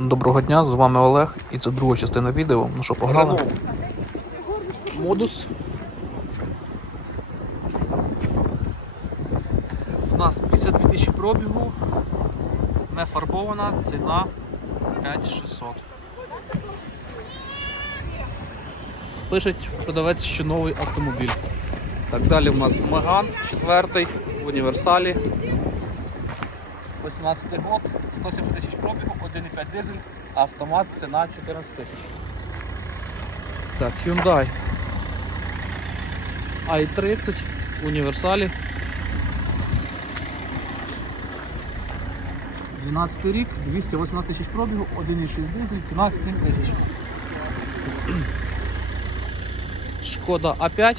Доброго дня, з вами Олег і це друга частина відео. Ну що, погнали? Модус. У нас 52 тисячі пробігу, не фарбована, ціна 5600. Пишуть продавець, що новий автомобіль. Так, далі у нас Меган, четвертий в універсалі. 18 год, 170 тисяч пробігу, 1,5 дизель, автомат, ціна 14 тисяч. Так, Hyundai i30 універсалі. 12 рік, 218 тисяч пробігу, 1,6 дизель, ціна 7 тисяч. Шкода А5.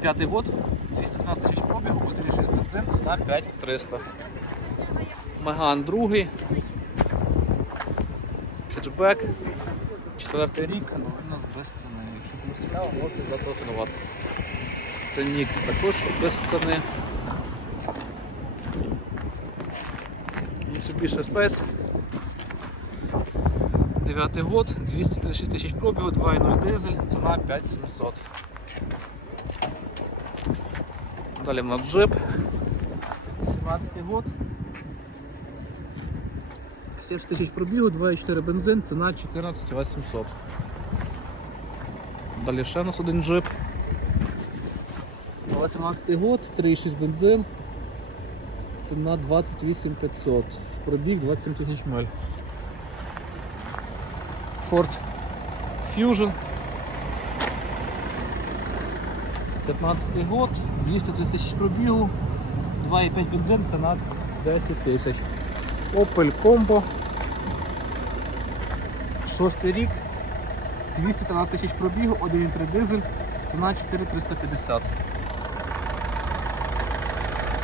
П'ятий год, 215 тисяч пробігу, 1,6 бензин, ціна 5300. Меган другий. Хетчбек. Четвертий рік, але він у нас без ціни. Якщо комусь цікаво, можете зателефонувати. Сценік також без ціни. Mitsubishi Space. 9 год, 236 тисяч пробігу, 2.0 дизель, ціна 5700. В нас джип. 17 год. 70 тисяч пробігу, 2,4 бензин, ціна 14 800. Далі ще у нас один джип. 18 год, 3,6 бензин. Ціна 28 500. Пробіг 27 тисяч миль. Ford Fusion. 15 год, 230 тисяч пробігу, 2,5 бензин, ціна 10 тисяч. Opel Combo. 6 рік, 213 тисяч пробігу, 1,3 дизель, ціна 4350.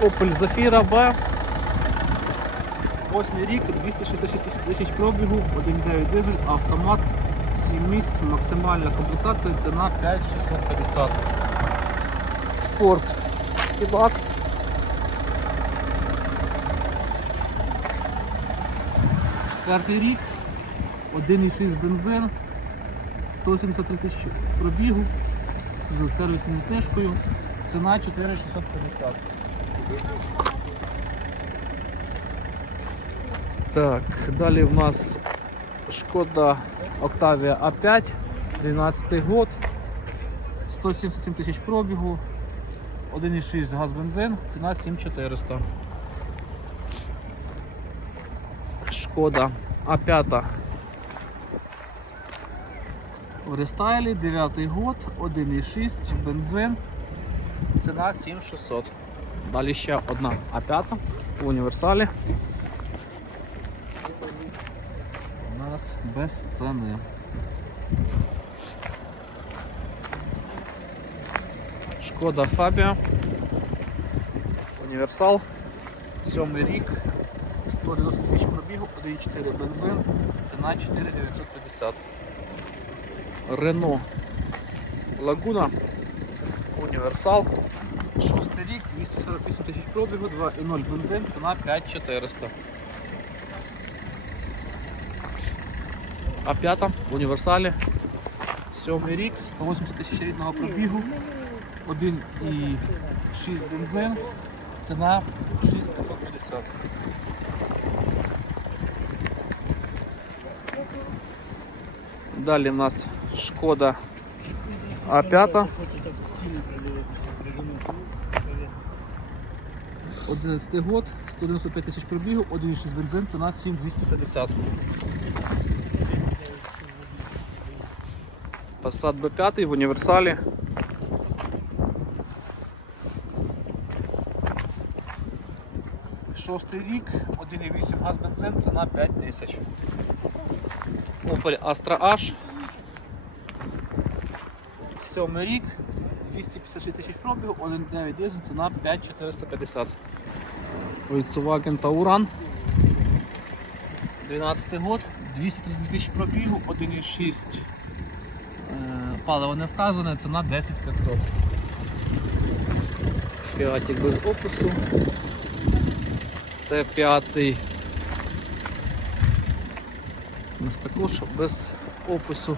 Opel Zafira B. 8 рік, 266 тисяч пробігу, 1,9 дизель, автомат, 7 місць, максимальна комплектація, ціна 5650. Ford Сібакс. Четвертий рік, 1,6 бензин, 173 тисячі пробігу з сервісною книжкою. Ціна 4650. Так, далі в нас шкода Octavia A5, 12 год, 177 тисяч пробігу, 1,6 газ бензин, ціна 7400. Шкода А5 в рестайлі, 9 год, 1,6 бензин, ціна 7600. Далі ще одна А5 в універсалі. У нас без ціни. Шкода Фабія. Універсал. Сьомий рік. 190 тисяч пробігу, 1,4 бензин, ціна 4950. Рено Лагуна. Універсал. Шостий рік, 248 тисяч пробігу, 2,0 бензин, ціна 5400. А п'ята в універсалі. Сьомий рік, 180 тисяч рідного пробігу, 1,6 бензин, ціна 6550. Далі в нас шкода А5. 11 год, 195 тисяч пробігу, 1,6 бензин, ціна 7250. Passat B5 в універсалі. Шостий рік, 1,8 газ бензин, ціна 5 тисяч. Opel Astra H. Сьомий рік, 256 тисяч пробігу, 1,9 дизель, ціна 5450. Volkswagen Tauran. 12 год, 232 тисячі пробігу, 1,6 Е, паливо не вказане, ціна 10500. Фіатік без опису. Т5. У нас також без опису.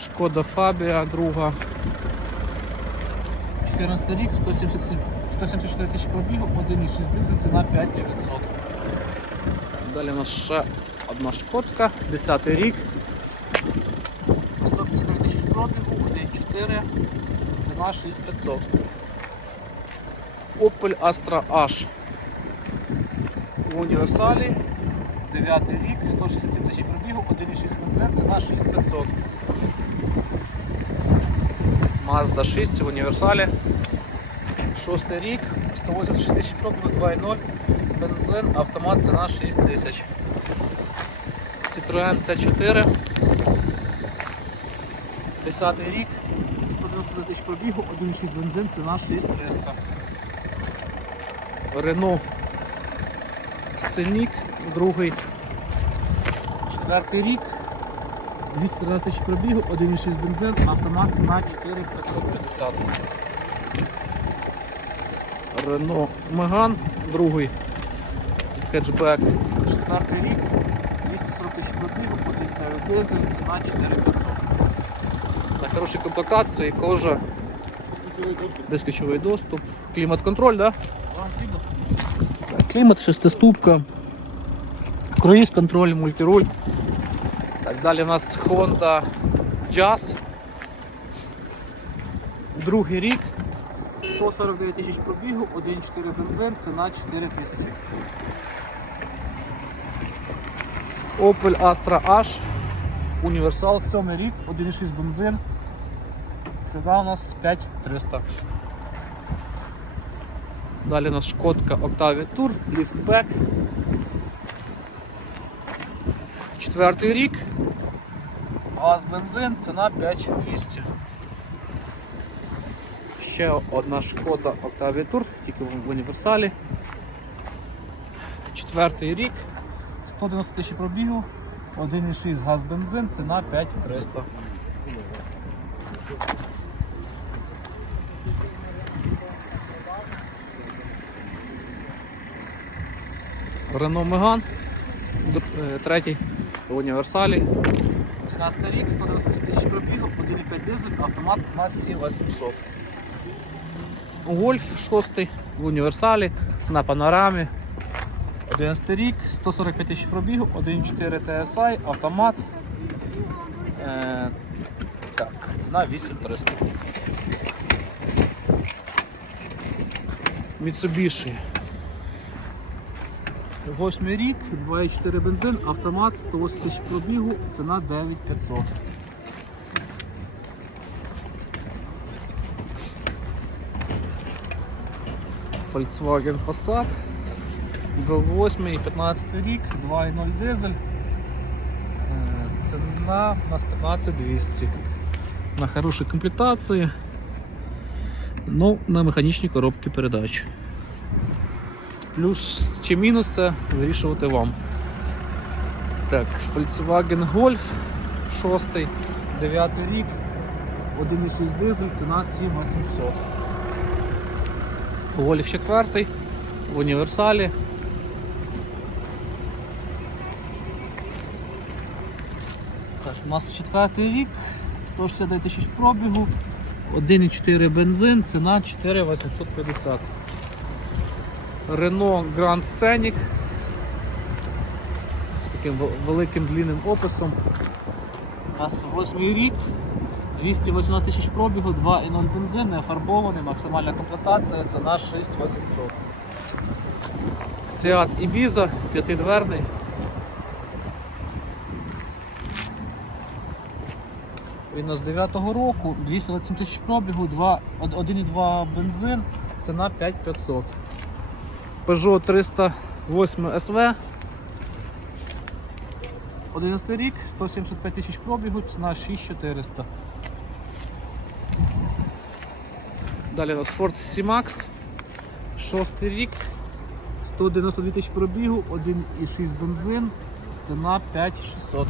Шкода Фабія друга. 14 рік, 177 174 тисячі пробігу, 1,6 дизель, ціна 5900. Далі у нас ще одна шкодка, 10 рік. 159 тисяч пробігу, 1,4, ціна 6500. Opel Astra H. В універсалі 9 рік, 167 тисяч пробігу, 1,6 бензин, ціна 6500. Mazda 6 в універсалі. Шостий рік, 186 тисяч пробігу, 2.0, бензин, автомат, ціна 6 тисяч. Citroen C4. 10 рік, 190 тисяч пробігу, 1.6 бензин, ціна 6300. Renault Scenic, другий. Четвертий рік, 213 тисяч пробігу, 1.6 бензин, автомат, ціна 4550. Renault Megane, другий хетчбек, четвертий рік, 240 тисяч пробігу, 1 дизель, ціна 4500. На хорошій комплектації, кожа, безключовий доступ, клімат-контроль, да? Клімат, шестиступка, круїз контроль, мультируль. Так, далі у нас Honda Jazz. Другий рік, 149 тисяч пробігу, 1,4 бензин, ціна 4 тисячі. Opel Astra H. Універсал, 7 рік, 1,6 бензин. Ціна у нас 5300. Далі у нас Шкодка Octavia Tour, ліфтбек. Четвертий рік. Газ бензин, ціна 5200. Ще одна шкода Octavia Tour, тільки в універсалі. Четвертий рік, 190 тисяч пробігу, 1,6 газ бензин, ціна 5300. Megane, д- е, третій в універсалі. 13 рік, 197 тисяч пробігу, 1,5 дизель, автомат ціна 7800. Гольф 6 в універсалі на панорамі. 11 рік, 145 тисяч пробігу, 1.4 TSI, автомат. Е, так, ціна 8300. Mitsubishi. 8 рік, 2.4 бензин, автомат, 180 тисяч пробігу, ціна 9500. Volkswagen Passat. V8, 15 рік, 2.0 дизель. Е, Ціна у нас 15200. На хорошій комплектації. Ну, на механічній коробці передач. Плюс чи мінус це вирішувати вам. Так, Volkswagen Golf 6, 9 рік, 1.6 дизель, ціна 7800. Golf 4 в універсалі. Так, у нас четвертий рік, 169 тисяч пробігу, 1,4 бензин, ціна 4850. Renault Grand Scenic з таким великим длинним описом. У нас 8 рік, 218 тисяч пробігу, 2,0 бензин, не фарбований, максимальна комплектація, ціна 6800. Seat Ibiza, п'ятидверний. Він нас 9-го року, 227 тисяч пробігу, 1,2 бензин, ціна 5500. Peugeot 308 SV. 11 рік, 175 тисяч пробігу, ціна 6400. Далі у нас Ford C-Max. 6 рік, 192 тисячі пробігу, 1,6 бензин, ціна 5600.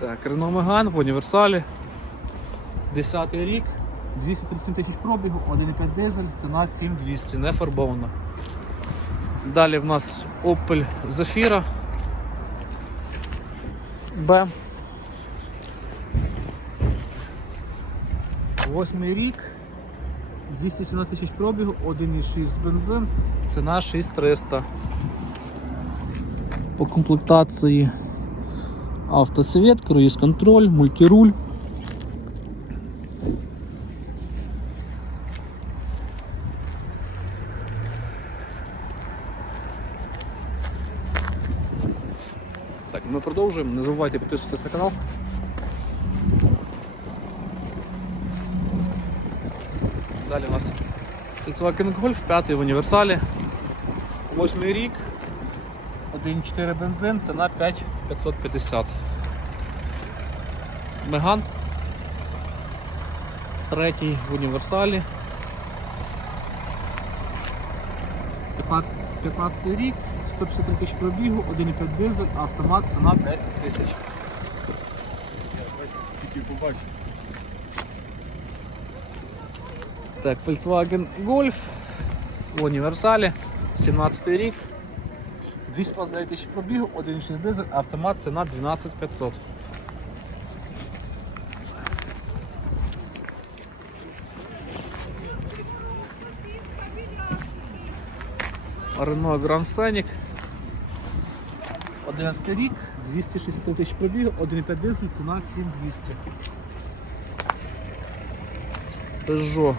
Так, Renault Megane в універсалі. 10 рік, 237 тисяч пробігу, 1,5 дизель, ціна 7200, не фарбована. Далі в нас Opel Zafira B. Восьмий рік, 217 тисяч пробігу, 1,6 бензин, ціна 6300. По комплектації автосвіт, круїз контроль, мультируль. Ми продовжуємо. Не забувайте підписуватись на канал. Далі у нас Volkswagen Golf, 5 в універсалі. 8 рік. 1,4 бензин, ціна 5550. Меган. Третій в універсалі. 15, 15 рік, 153 тисячі пробігу, 1,5 дизель, автомат, ціна 10 тисяч. Так, Volkswagen Golf в універсалі, 17 рік, 229 тисяч пробігу, 1,6 дизель, автомат, ціна 12500. Renault Grand Scenic. 11 рік, 260 тисяч пробігу, 1,5 дизель, ціна 7200. Peugeot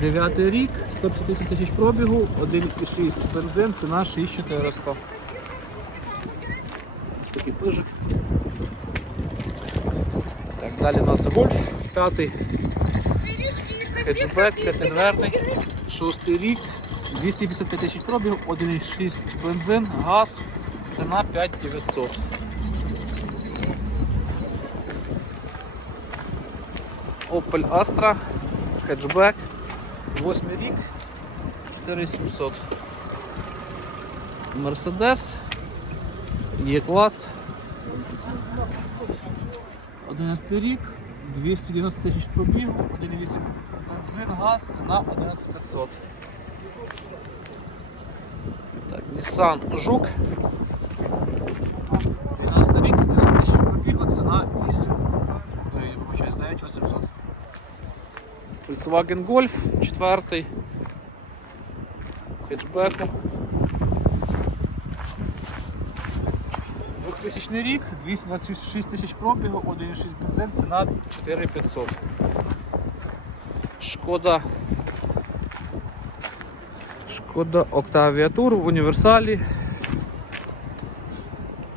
9 рік, 158 тисяч пробігу, 1,6 бензин, ціна 6400. Ось такий пижик. Так, далі у нас гольф 5, хеджбек, п'ятидверний, 6 рік, 255 тисяч пробігу, 1,6 бензин, газ, ціна 5900. Opel Astra, хеджбек, 8 рік, 4700. Mercedes, Є-клас. 11 рік, 290 тисяч пробіг, 1,8 бензин, ціна 11500. Так, Nissan Жук. 12 рік, 12 тисяч пробігу, ціна 8. Ой, вибачаюсь, 9800. Volkswagen Golf 4. Хетчбеку. 2000 рік, 226 тисяч пробігу, 1,6 бензин, ціна 4500. Шкода. Шкода Octavia Tour в універсалі.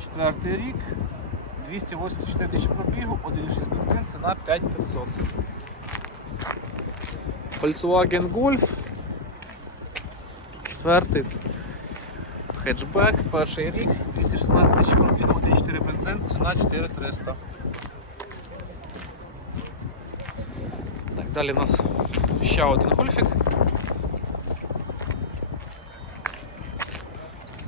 Четвертий рік, 284 тисячі пробігу, 1,6 бензин, ціна 5500. Volkswagen Golf. Четвертий. Хеджбек, перший рік, 216 тисяч пробігу, 1,4 бензин, ціна 4300. Так, далі у нас ще один гольфік.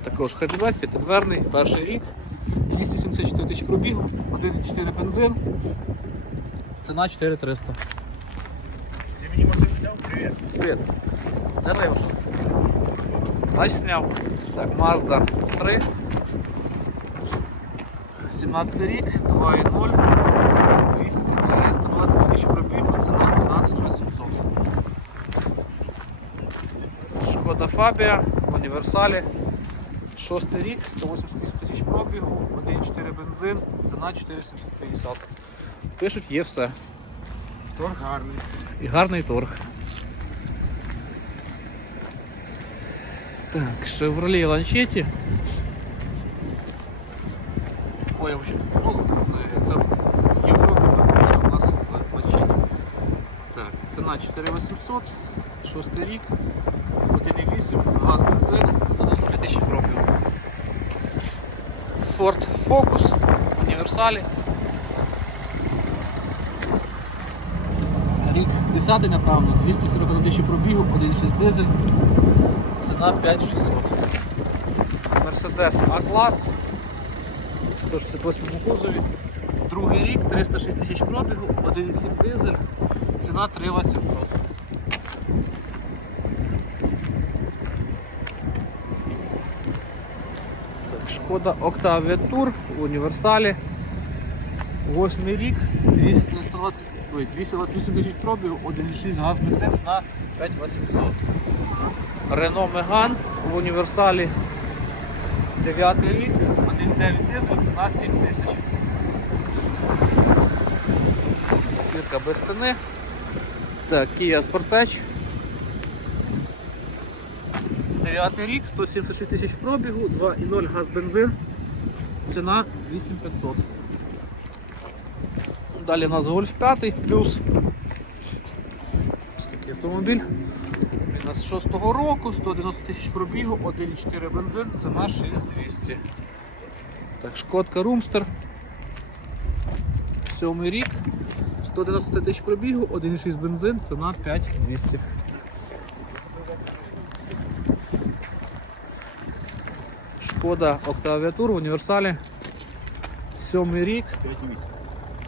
Також хеджбек, п'ятидверний, перший рік, 274 тисячі пробігу, 1,4 бензин, ціна 4300. Ти мені машину взяв? Привіт. Привет. Давай уже. Значит, снял. Так, Mazda 3. 17 рік, 2.0. 200, е, 120 тисяч пробігу, ціна 12 800. Шкода Фабія в універсалі. 6 рік, 188 тисяч пробігу, 1.4 бензин, ціна 4750. Пишуть, є все. Торг гарний. І гарний торг. Так, Chevrolet Lanchetти. Ой, вообще, ну, е, це в Європі у нас Lanchetти. Так, ціна 4800, 6 рік, 1,8, газ бензин, 125 тисяч пробів. Ford Focus, універсалі. Рік 10 напевно, 241 тисячі пробігу, 1,6 дизель, ціна 5600. Mercedes A-клас, 168 кузові, Другий рік, 306 тисяч пробігу, 1,7 дизель, ціна 3800. Так, Шкода Octavia Tour в універсалі. Восьмий рік, 200, 120, ой, 228 тисяч пробігу, 1,6 газ бензин, ціна 5800. Renault Megane в універсалі. 9 рік, 1,9 дизель, ціна 7 тисяч. Софірка без ціни. Так, Kia Sportage. 9 рік, 176 тисяч пробігу, 2,0 газ бензин. Ціна 8500. Далі у нас Golf 5 плюс. Ось такий автомобіль. Він у нас 6-го року, 190 тисяч пробігу, 1,4 бензин, ціна 6200. Так, Шкодка Румстер. 7 рік, 190 тисяч пробігу, 1,6 бензин, ціна 5200. Шкода Tour в універсалі. 7 рік,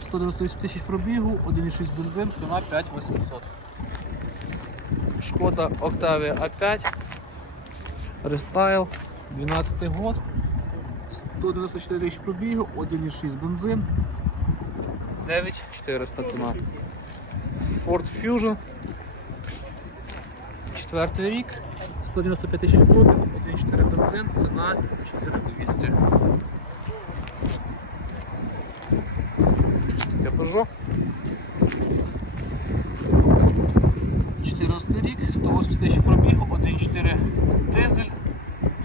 198 тисяч пробігу, 1,6 бензин, ціна 5800. Шкода Octavia A5. Рестайл, 12 год. 194 тисяч пробігу, 1,6 бензин. 9400 ціна. Ford Fusion. Четвертий рік. 195 тисяч пробігу, 1,4 бензин, ціна 4200. Ось Таке Peugeot. 14 рік, 180 тисяч пробігу, 1,4 дизель,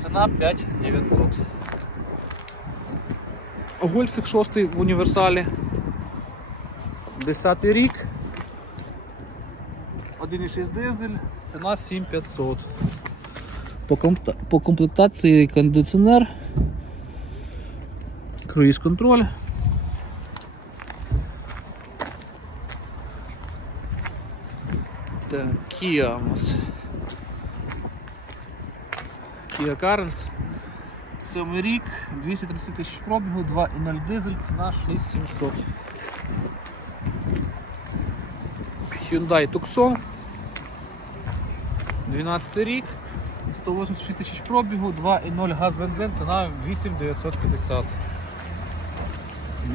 ціна 5900. Гольфік 6 в універсалі. 10 рік. 1,6 дизель, ціна 7500. По, комплектації кондиціонер, круїз контроль. Так, Kia у нас. Kia Carens. Сьомий рік, 230 тисяч пробігу, 2,0 дизель, ціна 6700. Hyundai Tucson. 12 рік, 186 тисяч пробігу, 2,0 газ бензин, ціна 8950.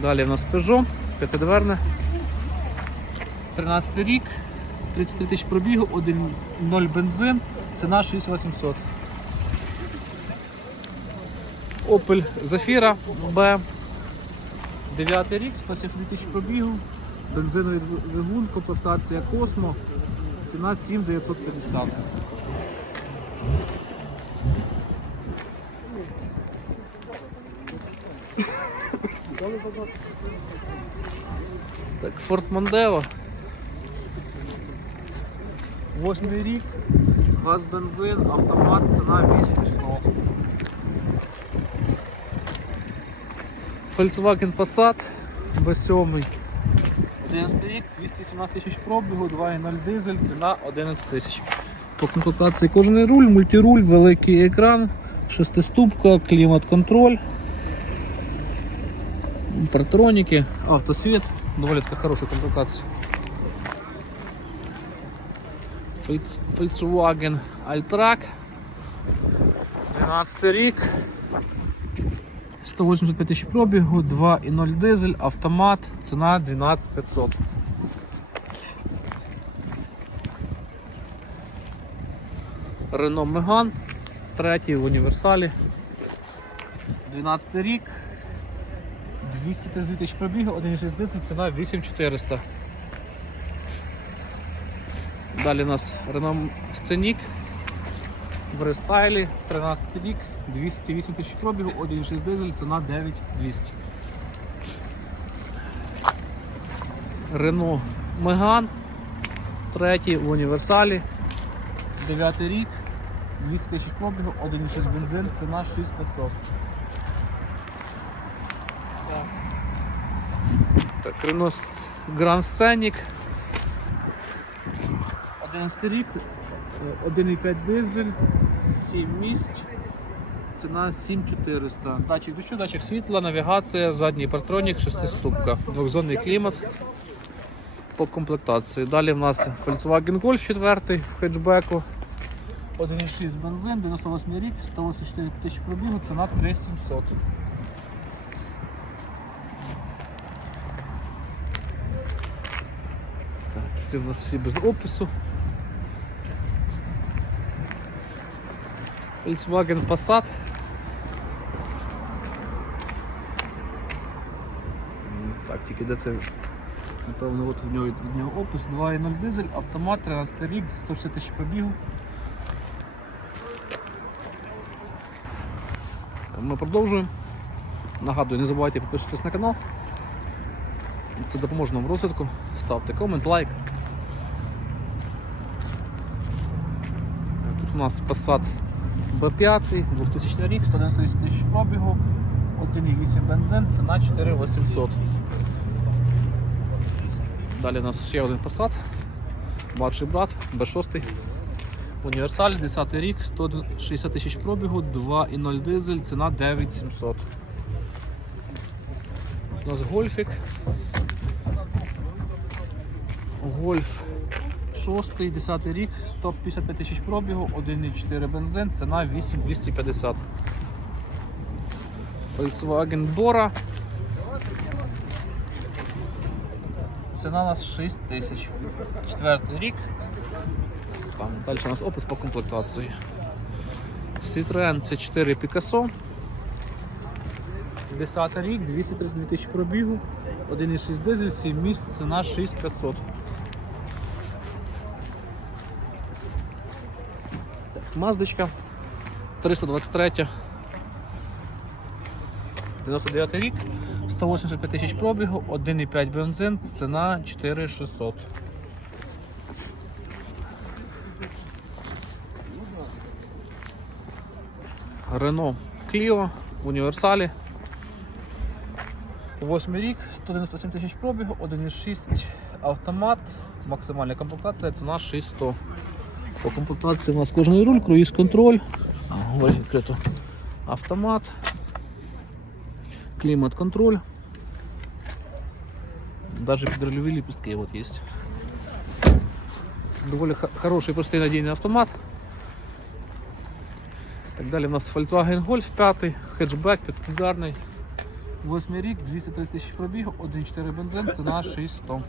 Далі в нас Peugeot, п'ятидверне. 13 рік, 33 тисяч пробігу, 1,0 бензин, ціна 6800. Opel Zafira B. 9 рік, 170 тисяч пробігу, бензиновий двигун, комплектація Космо, ціна 7950. Так, Ford Mondeo. Восьмий рік, газ, бензин, автомат, ціна 800. Volkswagen Passat B7. 11 рік, 217 тисяч пробігу, 2.0 дизель, ціна 11 тисяч. По комплектації кожний руль, мультируль, великий екран, шестиступка, клімат-контроль, партроніки, автосвіт, доволі така хороша комплектація. Volks- Volkswagen Alltrack. 12 рік. 185 тисяч пробігу, 2,0 дизель, автомат, ціна 12500. Renault Megane, третій в універсалі. 12 рік. 232 тисяч пробігу, 1,6 дизель, ціна 8400. Далі у нас Renault Scenic в рестайлі, 13 рік, 208 тисяч пробігу, 1,6 дизель, ціна 9200. Renault Megane, третій в універсалі, 9 рік, 200 тисяч пробігу, 1,6 бензин, ціна 6500. Renault Grand Scenic. 11 рік, е, 1,5 дизель, 7 місць, ціна 7400. Датчик дощу, датчик світла, навігація, задній партронік, шестиступка, двохзонний клімат по комплектації. Далі в нас Volkswagen Golf 4 в хетчбеку. 1,6 бензин, 98 рік, 184 тисячі пробігу, ціна 3700. Ці в нас всі без опису. Volkswagen Passat. Так, тільки де це? Напевно, от в нього від нього опис 2.0 дизель, автомат, 13 рік, 160 тисяч пробігу. Ми продовжуємо. Нагадую, не забувайте підписуватись на канал. Це допоможе нам в розвитку. Ставте комент, лайк. У нас Passat B5, 2000 рік, 190 тисяч пробігу, 1,8 бензин, ціна 4800. Далі у нас ще один Passat, младший брат, B6. Універсаль, 10 рік, 160 тисяч пробігу, 2,0 дизель, ціна 9700. У нас гольфік. Гольф 6, 10 рік, 155 тисяч пробігу, 1,4 бензин, ціна 8250. Volkswagen Bora. Ціна у нас 6 тисяч. Четвертий рік. Там далі у нас опис по комплектації. Citroen C4 Picasso. 10 рік, 232 тисячі пробігу, 1,6 дизель, 7 місць, ціна 6500. Маздочка 323. 99 рік, 185 тисяч пробігу, 1,5 бензин, ціна 4600. Рено в універсалі. 8 рік, 197 тисяч пробігу, 1,6 автомат, максимальна комплектація, ціна 600. По комплектації у нас кожний руль, круїз контроль, ось відкрито автомат, клімат контроль. Даже підрульові ліпістки вот есть. Доволі хороший, простий надійний автомат. Так далі у нас Volkswagen Golf 5, хеджбек, п'ятигарний. 8 рік, 230 тисяч пробігу, 1,4 бензин, ціна 600.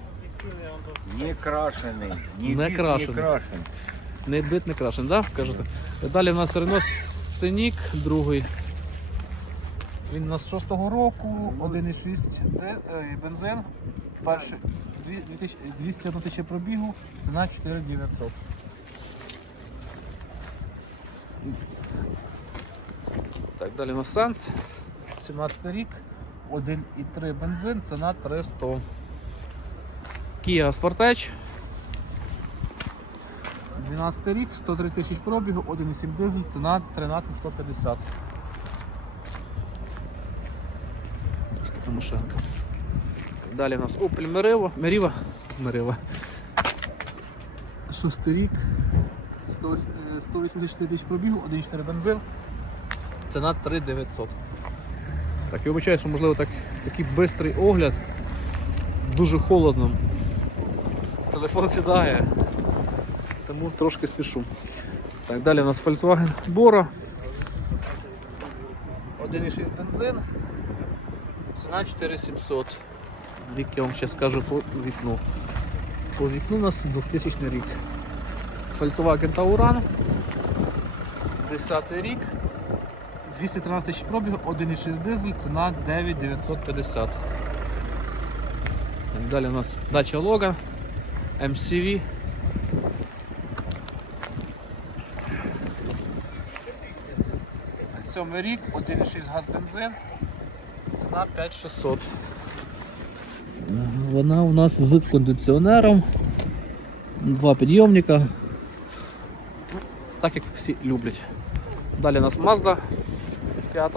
Не крашений. Не крашений. Не бит, не крашен, да? Кажете? Далі в нас Renault Scenic, другий. Він у нас з 6-го року, 1,6 е, бензин. Перший дві- 2000 201 тисяча пробігу, ціна 4900. Так, далі у нас Sense, 17 рік, 1,3 бензин, ціна 300. Kia Sportage. 12 рік, 103 тисяч пробігу, 1,7 дизель, ціна 13150. Ось така машинка. Далі у нас Opel Meriva, Meriva, Meriva. 6 рік, 100 е, 184 тисяч пробігу, 1,4 бензин, ціна 3900. Так, я вибачаю, що можливо так, такий бистрий огляд, дуже холодно. Телефон сідає тому трошки спішу. Так, далі у нас Volkswagen Bora. 1,6 бензин. Ціна 4700. Рік я вам ще скажу по вікну. По вікну у нас 2000 рік. Volkswagen Tauran. 10 рік. 213 тисяч пробігу, 1,6 дизель, ціна 9950. Далі у нас дача Лога, MCV. Сьомий рік, 1,6 газ бензин, ціна 5600. Вона у нас з кондиціонером, два підйомника. Так як всі люблять. Далі у нас Mazda 5.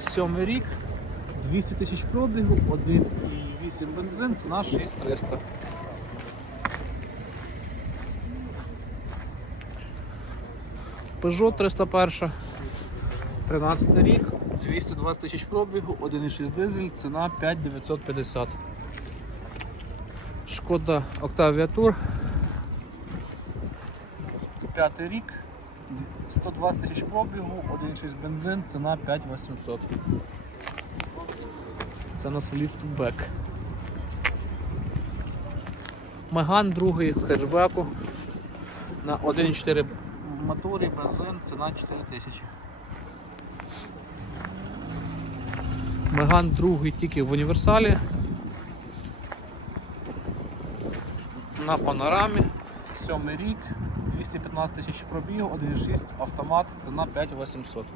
Сьомий рік, 200 тисяч пробігу, 1,8 бензин, ціна 6300. Peugeot 301, 13 рік, 220 тисяч пробігу, 1,6 дизель, ціна 5950. Шкода Octavia Tour. П'ятий рік, 120 тисяч пробігу, 1,6 бензин, ціна 5800. Це на ліфтбек. Меган другий в хетчбеку на 1,4 моторі, бензин, ціна 4 тисячі. Меган другий тільки в універсалі. На панорамі. Сьомий рік, 215 тисяч пробігу, 1,6 автомат, ціна 5800.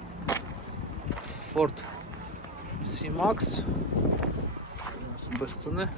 Ford C-Max. Без ціни.